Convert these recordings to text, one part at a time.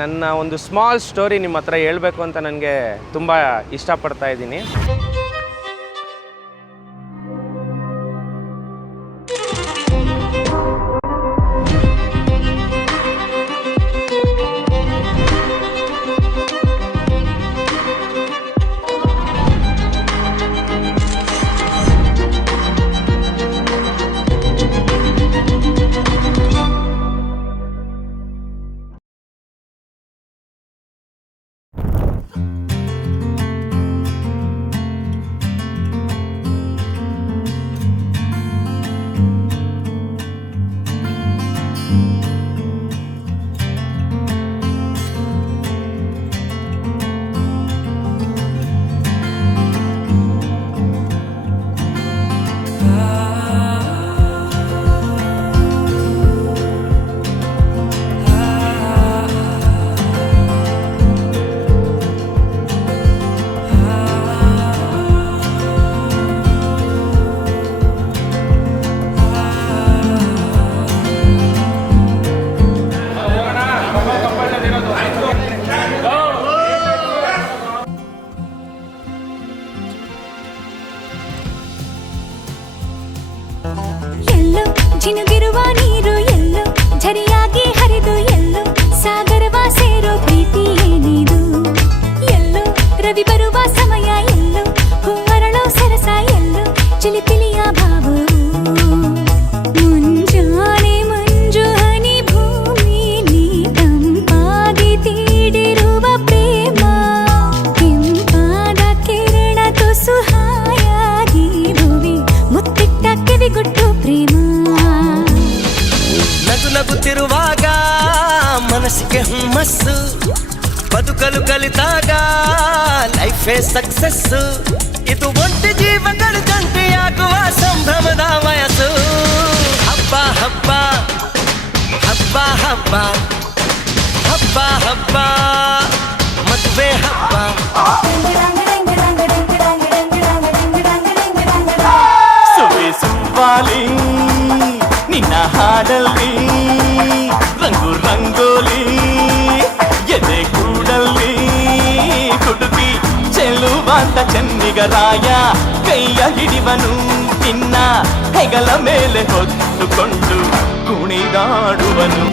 ನನ್ನ ಒಂದು small story ನಿಮ್ಮ ಹತ್ರ ಹೇಳಬೇಕು ಅಂತ ನನಗೆ ತುಂಬ ಇಷ್ಟಪಡ್ತಾ ಇದ್ದೀನಿ. ಎಲ್ಲೋ ಜಿನುಗಿರುವ ನೀರು, ಎಲ್ಲೋ ಝರಿಯಾಗಿ ಹರಿದು, ಎಲ್ಲೋ ಸಾಗರವ ಸೇರೋ ಪ್ರೀತಿ ಏನಿದು. ಎಲ್ಲೋ ರವಿ ಬರುವ ಸಮಯ, ಎಲ್ಲೋ ಹೂವರಳೋ ಸರಸ, ಎಲ್ಲೋ ಚಿಲಿಪಿಲಿಯ ಭಾವವು. ಮುಂಜಾನೆ ಮಂಜು ಹನಿ ಭೂಮಿಲಿ ತಂಪಾಗಿ ತೀಡಿರುವ ಪ್ರೇಮ, ಕೆಂಪಾದ ಕಿರಣ ತುಸು ಹಾಯಾಗಿ ಭುವಿ ಮುತ್ತಿಟ್ಟ ಕಿವಿಗೊಟ್ಟು ಪ್ರೇಮ. ನಗು ನಗುತ್ತಿರುವಾಗ ಮನಸ್ಸಿಗೆ ಹುಮ್ಮಸ್ಸು, ಬದುಕಲು ಕಲಿತಾಗ ಲೈಫೇ ಸಕ್ಸಸ್ಸು. ಇದು ಒಂಟಿ ಜೀವಗಳು ಜಂಟಿಯಾಗುವ ಸಂಭ್ರಮದ ವಯಸ್ಸು. ಹಬ್ಬ ಹಬ್ಬ ಹಬ್ಬ ಹಬ್ಬ ಹಬ್ಬ ಹಬ್ಬ ಮದುವೆ ಹಬ್ಬ. ಸುವೆ ಸುವ್ವಾಲಿ ನಿನ್ನ ಹಾಡಲ್ಲಿ, ರಂಗು ರಂಗೋಲಿ ಎದೆ ಕೂಡಲ್ಲಿ, ಕುಡುಕಿ ಚೆಲ್ಲುವಂತ ಚೆನ್ನಿಗರಾಯ ಕೈಯ ಹಿಡಿವನು ನಿನ್ನ ಹೆಗಲ ಮೇಲೆ ಹೊತ್ತುಕೊಂಡು ಕುಣಿದಾಡುವನು.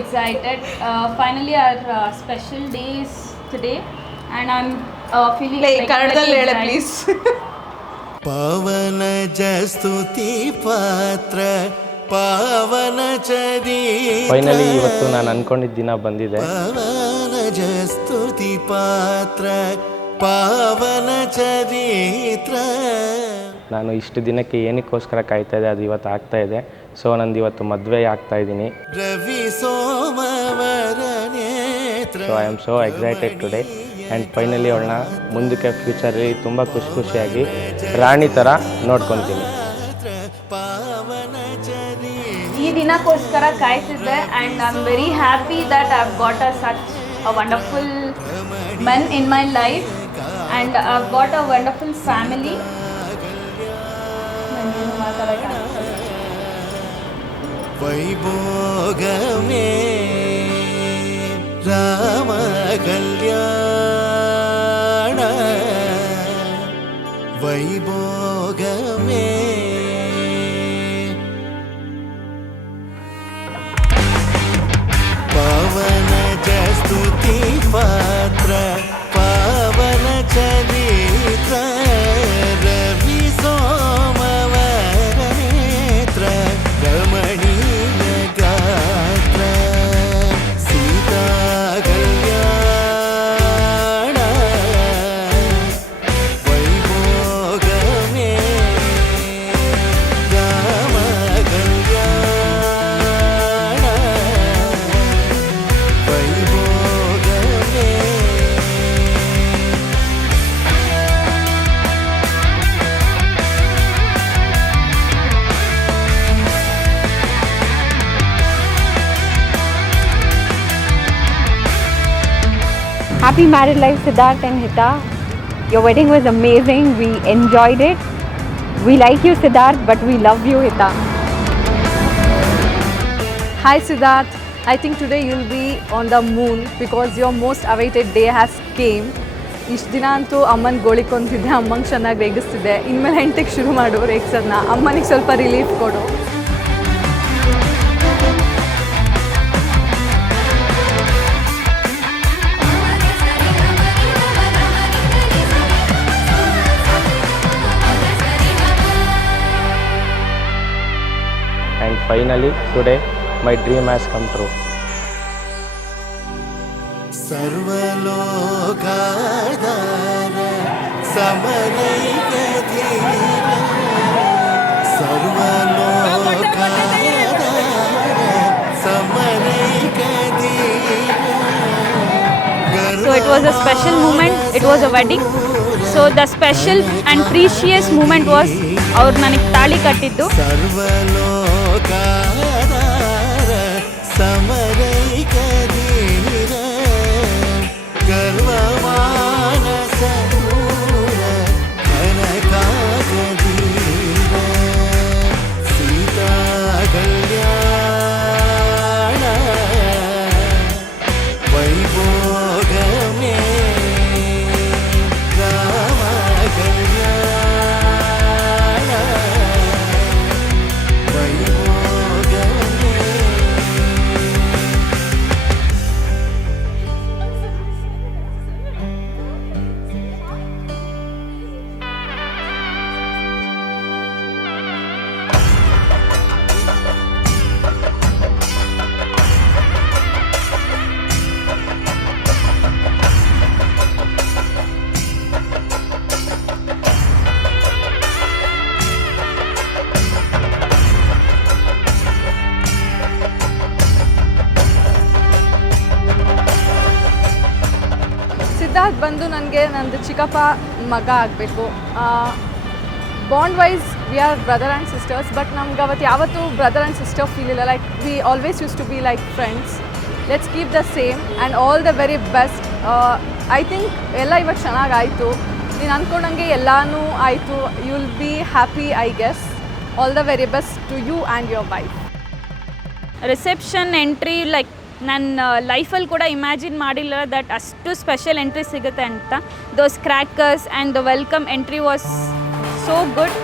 excited. Finally our special day is today and I'm feeling Play like ಕನ್ನಡದಲ್ಲಿ ಹೇಳಿ like ಪ್ಲೀಸ್. ಪಾವನ ಸ್ತುತಿ ಪಾತ್ರ ಪಾವನ ಚರಿತ್ರ ಫೈನಲಿ ಇವತ್ತು ನಾನು ಅನ್ಕೊಂಡಿದ್ದ ದಿನ ಬಂದಿದೆ. ಪಾವನ ಸ್ತುತಿ ಪಾತ್ರ ಪಾವನ ಚರಿತ್ರ. ನಾನು ಇಷ್ಟು ದಿನಕ್ಕೆ ಏನಕ್ಕೋಸ್ಕರ ಕಾಯ್ತಾ ಇದೆ ಅದು ಇವತ್ತು ಆಗ್ತಾ ಇದೆ. ಸೊ ನಂದು ಇವತ್ತು ಮದುವೆ ಆಗ್ತಾ ಇದ್ದೀನಿ. ರವಿ ಸೋಮವರ ನೇತ್ರ. So I am so excited today and finally ಅವಳನ್ನ ಮುಂದಕ್ಕೆ ಫ್ಯೂಚರಲ್ಲಿ ತುಂಬ ಖುಷಿಯಾಗಿ ರಾಣಿ ಥರ ನೋಡ್ಕೊತೀನಿ. ಪಾವನ ಚರಿ ಈ ದಿನಕ್ಕೋಸ್ಕರ ಕಾಯ್ತಿದ್ದೆ and I am very happy that I have got such a wonderful men in my life and I have got a wonderful family. ನನಗೇನು ಮಾತಾಡೋಕ್ಕೆ ವೈಭೋಗಮೇ ರಾಮ ಕಲ್ಯಾಣ ವೈಭೋಗಮೇ. ಪಾವನ ಸ್ತುತಿ ಪಾತ್ರ ಪಾವನ ಚರಿತ್ರ ರವಿ ಸೋಮವರ ನೇತ್ರ ರಮಣೀಯ ಗಾತ್ರ ಸೀತಾ ಕಲ್ಯಾಣ ವೈಭೋಗಮೇ ರಾಮ ಕಲ್ಯಾಣ ವೈಭೋಗಮೇ. Happy married life, Siddharth and Hita. Your wedding was amazing. We enjoyed it. We like you, Siddharth, but we love you, Hita. Hi Siddharth, I think today you'll be on the moon because your most awaited day has came. ಇಷ್ಟು ದಿನ ಅಂತೂ ಅಮ್ಮನ ಗೋಳಿಕೊಂತಿದ್ದೆ, ಅಮ್ಮಂಗೆ ಚೆನ್ನಾಗಿ ರೇಗಿಸ್ತಿದ್ದೆ. ಇನ್ಮೇಲೆ ಹೆಂಡತಿಗೆ ಶುರು ಮಾಡು ರೇಗಿಸೋದನ್ನ. ಅಮ್ಮನಿಗೆ ಸ್ವಲ್ಪ ರಿಲೀಫ್ ಕೊಡು. And finally today my dream has come true. ಸರ್ವಲೋಕಾಧಾರ ಸಮರೈಕ ಧೀರ ಸರ್ವಲೋಕಾಧಾರ ಸಮರೈಕ ಧೀರ. So it was a special moment. It was a wedding. So the special and precious moment was ಅವ್ರು ನನಗೆ ತಾಳಿ ಕಟ್ಟಿದ್ದು. ಸರ್ವಲೋಕಾಧಾರ ಸಮರೈಕ ಧೀರ ಗರ್ವಮಾನಸ ದೂರ ಕನಕಾಗಧೀರ ಸೀತಾ ಕಲ್ಯಾಣ ವೈಭೋಗಮೇ ರಾಮ ಕಲ್ಯಾಣ ವೈಭೋಗಮೇ. ಸಿದ್ಧಾರ್ಥ್ ಬಂದು ನನಗೆ ನಂದು ಚಿಕ್ಕಪ್ಪ ಮಗ ಆಗಬೇಕು. Bond wise we are brother and sisters, but ನಮ್ಗೆ ಅವತ್ತು ಯಾವತ್ತೂ ಬ್ರದರ್ ಆ್ಯಂಡ್ ಸಿಸ್ಟರ್ ಫೀಲ್ ಇಲ್ಲ. Like we always use to be like friends. Let's keep the same and all the very best. I think ಎಲ್ಲ ಇವತ್ತು ಚೆನ್ನಾಗಾಯಿತು. ನೀನು ಅಂದ್ಕೊಂಡಂಗೆ ಎಲ್ಲನೂ ಆಯಿತು. You will be happy I guess. All the very best to you and your wife. Reception entry like ನನ್ನ ಲೈಫಲ್ಲಿ ಕೂಡ ಇಮ್ಯಾಜಿನ್ ಮಾಡಿಲ್ಲ ದಟ್ ಅಷ್ಟು ಸ್ಪೆಷಲ್ ಎಂಟ್ರಿ ಸಿಗುತ್ತೆ ಅಂತ. Those crackers and the welcome entry was so good.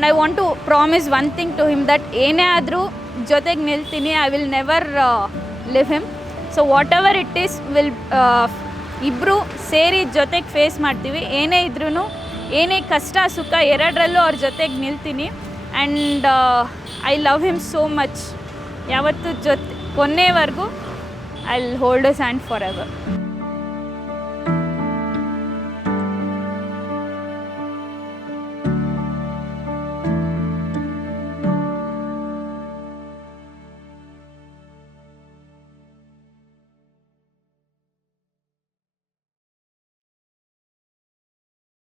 And I want to promise one thing to him that ಏನೇ ಆದರೂ ಜೊತೆಗೆ ನಿಲ್ತೀನಿ. I will never leave him. So whatever it is will ಸೇರಿ ಜೊತೆಗೆ face ಮಾಡ್ತೀವಿ. ಏನೇ ಇದ್ರೂ, ಏನೇ ಕಷ್ಟ ಸುಖ ಎರಡರಲ್ಲೂ ಅವ್ರ ಜೊತೆಗೆ ನಿಲ್ತೀನಿ. And I love him so much. ಯಾವತ್ತೂ ಕೊನೆವರೆಗೂ I will hold his hand for ever.